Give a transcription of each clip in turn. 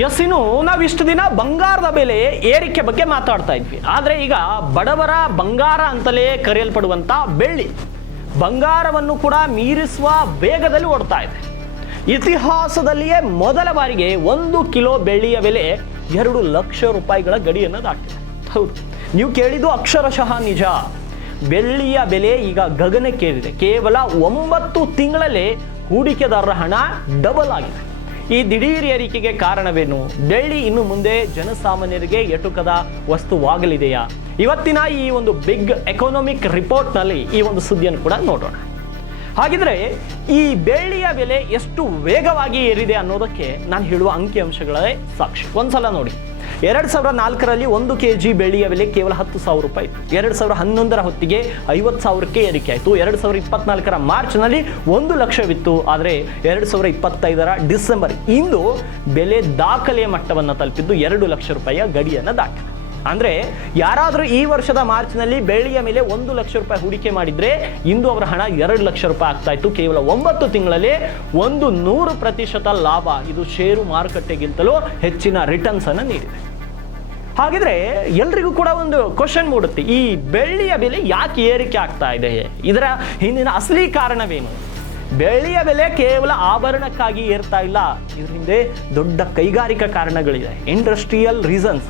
S, ಇನ್ನು ನಾವಿಷ್ಟು ದಿನ ಬಂಗಾರದ ಬೆಲೆ ಏರಿಕೆ ಬಗ್ಗೆ ಮಾತಾಡ್ತಾ ಇದ್ವಿ. ಆದರೆ ಈಗ ಬಡವರ ಬಂಗಾರ ಅಂತಲೇ ಕರೆಯಲ್ಪಡುವಂಥ ಬೆಳ್ಳಿ ಬಂಗಾರವನ್ನು ಕೂಡ ಮೀರಿಸುವ ವೇಗದಲ್ಲಿ ಓಡ್ತಾ ಇದೆ. ಇತಿಹಾಸದಲ್ಲಿಯೇ ಮೊದಲ ಬಾರಿಗೆ 1 ಕಿಲೋ ಬೆಳ್ಳಿಯ ಬೆಲೆ 2 ಲಕ್ಷ ರೂಪಾಯಿಗಳ ಗಡಿಯನ್ನು ದಾಟಿದೆ. ಹೌದು, ನೀವು ಕೇಳಿದ್ದು ಅಕ್ಷರಶಃ ನಿಜ. ಬೆಳ್ಳಿಯ ಬೆಲೆ ಈಗ ಗಗನಕ್ಕೇರಿದೆ. ಕೇವಲ 9 ತಿಂಗಳಲ್ಲೇ ಹೂಡಿಕೆದಾರರ ಹಣ ಡಬಲ್ ಆಗಿದೆ. ಈ ದಿಢೀರ್ ಏರಿಕೆಗೆ ಕಾರಣವೇನು? ಬೆಳ್ಳಿ ಇನ್ನು ಮುಂದೆ ಜನಸಾಮಾನ್ಯರಿಗೆ ಎಟುಕದ ವಸ್ತುವಾಗಲಿದೆಯಾ? ಇವತ್ತಿನ ಈ ಒಂದು ಬಿಗ್ ಎಕನಾಮಿಕ್ ರಿಪೋರ್ಟ್ನಲ್ಲಿ ಈ ಒಂದು ಸುದ್ದಿಯನ್ನು ಕೂಡ ನೋಡೋಣ. ಹಾಗಿದ್ರೆ ಈ ಬೆಳ್ಳಿಯ ಬೆಲೆ ಎಷ್ಟು ವೇಗವಾಗಿ ಏರಿದೆ ಅನ್ನೋದಕ್ಕೆ ನಾನು ಹೇಳುವ ಅಂಕಿಅಂಶಗಳೇ ಸಾಕ್ಷಿ. ಒಂದ್ಸಲ ನೋಡಿ, 2004ರಲ್ಲಿ 1 kg ಬೆಳ್ಳಿಯ ಬೆಲೆ ಕೇವಲ 10,000 ರೂಪಾಯಿ ಇತ್ತು. 2011ರ ಹೊತ್ತಿಗೆ 50,000ಕ್ಕೆ ಏರಿಕೆ ಆಯಿತು. 2024ರ ಮಾರ್ಚ್ನಲ್ಲಿ 1 ಲಕ್ಷವಿತ್ತು. ಆದರೆ 2025ರ ಡಿಸೆಂಬರ್ ಇಂದು ಬೆಲೆ ದಾಖಲೆಯ ಮಟ್ಟವನ್ನು ತಲುಪಿದ್ದು 2 ಲಕ್ಷ ರೂಪಾಯಿಯ ಗಡಿಯನ್ನು ದಾಟಿದೆ. ಅಂದ್ರೆ ಯಾರಾದರೂ ಈ ವರ್ಷದ ಮಾರ್ಚ್ನಲ್ಲಿ ಬೆಳ್ಳಿಯ ಮೇಲೆ 1 ಲಕ್ಷ ರೂಪಾಯಿ ಹೂಡಿಕೆ ಮಾಡಿದ್ರೆ ಇಂದು ಅವರ ಹಣ 2 ಲಕ್ಷ ರೂಪಾಯಿ ಆಗ್ತಾ ಇತ್ತು. ಕೇವಲ 9 ತಿಂಗಳಲ್ಲಿ 100% ಲಾಭ. ಇದು ಷೇರು ಮಾರುಕಟ್ಟೆಗಿಂತಲೂ ಹೆಚ್ಚಿನ ರಿಟರ್ನ್ಸ್ ಅನ್ನು ನೀಡಿದೆ. ಹಾಗಿದ್ರೆ ಎಲ್ರಿಗೂ ಕೂಡ ಒಂದು ಕ್ವಶನ್ ಮೂಡುತ್ತೆ, ಈ ಬೆಳ್ಳಿಯ ಬೆಲೆ ಯಾಕೆ ಏರಿಕೆ ಆಗ್ತಾ ಇದೆ? ಇದರ ಹಿಂದಿನ ಅಸಲಿ ಕಾರಣವೇನು? ಬೆಳ್ಳಿಯ ಬೆಲೆ ಕೇವಲ ಆಭರಣಕ್ಕಾಗಿ ಏರ್ತಾ ಇಲ್ಲ. ಇದ್ರ ಹಿಂದೆ ದೊಡ್ಡ ಕೈಗಾರಿಕಾ ಕಾರಣಗಳಿದೆ. Industrial reasons.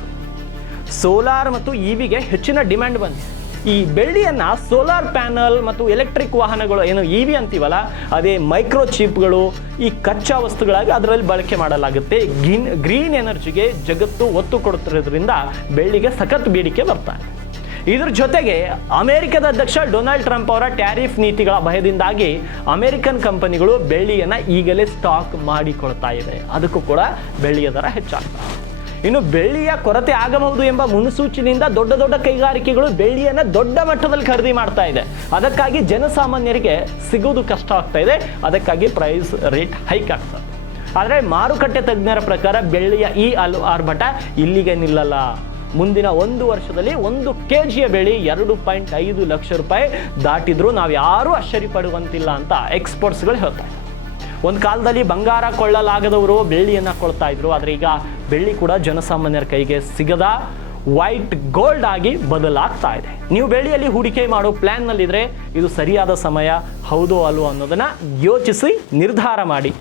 ಸೋಲಾರ್ ಮತ್ತು ಇವಿಗೆ ಹೆಚ್ಚಿನ ಡಿಮ್ಯಾಂಡ್ ಬಂದಿದೆ. ಈ ಬೆಳ್ಳಿಯನ್ನ ಸೋಲಾರ್ ಪ್ಯಾನಲ್ ಮತ್ತು ಎಲೆಕ್ಟ್ರಿಕ್ ವಾಹನಗಳು, ಏನು ಇವಿ ಅಂತೀವಲ್ಲ, ಅದೇ ಮೈಕ್ರೋ ಚಿಪ್ಗಳು, ಈ ಕಚ್ಚಾ ವಸ್ತುಗಳಾಗಿ ಅದರಲ್ಲಿ ಬಳಕೆ ಮಾಡಲಾಗುತ್ತೆ. ಗ್ರೀನ್ ಎನರ್ಜಿಗೆ ಜಗತ್ತು ಒತ್ತು ಕೊಡುತ್ತಿರೋದ್ರಿಂದ ಬೆಳ್ಳಿಗೆ ಸಖತ್ ಬೇಡಿಕೆ ಬರ್ತಾ ಇದೆ. ಇದ್ರ ಜೊತೆಗೆ ಅಮೆರಿಕದ ಅಧ್ಯಕ್ಷ ಡೊನಾಲ್ಡ್ ಟ್ರಂಪ್ ಅವರ ಟ್ಯಾರಿಫ್ ನೀತಿಗಳ ಭಯದಿಂದಾಗಿ ಅಮೆರಿಕನ್ ಕಂಪನಿಗಳು ಬೆಳ್ಳಿಯನ್ನ ಈಗಲೇ ಸ್ಟಾಕ್ ಮಾಡಿಕೊಳ್ತಾ ಇದೆ. ಅದಕ್ಕೂ ಕೂಡ ಬೆಳ್ಳಿಯ ದರ ಹೆಚ್ಚಾಗ್ತಾ ಇದೆ. ಇನ್ನು ಬೆಳ್ಳಿಯ ಕೊರತೆ ಆಗಬಹುದು ಎಂಬ ಮುನ್ಸೂಚನೆಯಿಂದ ದೊಡ್ಡ ದೊಡ್ಡ ಕೈಗಾರಿಕೆಗಳು ಬೆಳ್ಳಿಯನ್ನ ದೊಡ್ಡ ಮಟ್ಟದಲ್ಲಿ ಖರೀದಿ ಮಾಡ್ತಾ ಇದೆ. ಅದಕ್ಕಾಗಿ ಜನಸಾಮಾನ್ಯರಿಗೆ ಸಿಗೋದು ಕಷ್ಟ ಆಗ್ತಾ ಇದೆ. ಅದಕ್ಕಾಗಿ ಪ್ರೈಸ್ ರೇಟ್ ಹೈಕ್ ಆಗ್ತದೆ. ಆದರೆ ಮಾರುಕಟ್ಟೆ ತಜ್ಞರ ಪ್ರಕಾರ ಬೆಳ್ಳಿಯ ಈ ಆರ್ಭಟ ಇಲ್ಲಿಗೆ ನಿಲ್ಲಲ್ಲ. ಮುಂದಿನ 1 ವರ್ಷದಲ್ಲಿ 1 kg ಬೆಳ್ಳಿ 2.5 ಲಕ್ಷ ರೂಪಾಯಿ ದಾಟಿದ್ರು ನಾವು ಯಾರೂ ಆಶ್ಚರ್ಯ ಪಡುವಂತಿಲ್ಲ ಅಂತ ಎಕ್ಸ್ಪರ್ಟ್ಸ್ಗಳು ಹೇಳ್ತಾರೆ. ಒಂದು ಕಾಲದಲ್ಲಿ ಬಂಗಾರ ಕೊಳ್ಳಲಾಗದವರು ಬೆಳ್ಳಿಯನ್ನ ಕೊಳ್ತಾ ಇದ್ರು. ಆದರೆ ಈಗ ಬೆಳ್ಳಿ ಕೂಡ ಜನಸಾಮಾನ್ಯರ ಕೈಗೆ ಸಿಗದ ವೈಟ್ ಗೋಲ್ಡ್ ಆಗಿ ಬದಲಾಗ್ತಾ ಇದೆ. ನೀವು ಬೆಳ್ಳಿಯಲ್ಲಿ ಹೂಡಿಕೆ ಮಾಡೋ ಪ್ಲಾನ್ನಲ್ಲಿದ್ರೆ ಇದು ಸರಿಯಾದ ಸಮಯ ಹೌದೋ ಅಲ್ವೋ ಅನ್ನೋದನ್ನ ಯೋಚಿಸಿ ನಿರ್ಧಾರ ಮಾಡಿ.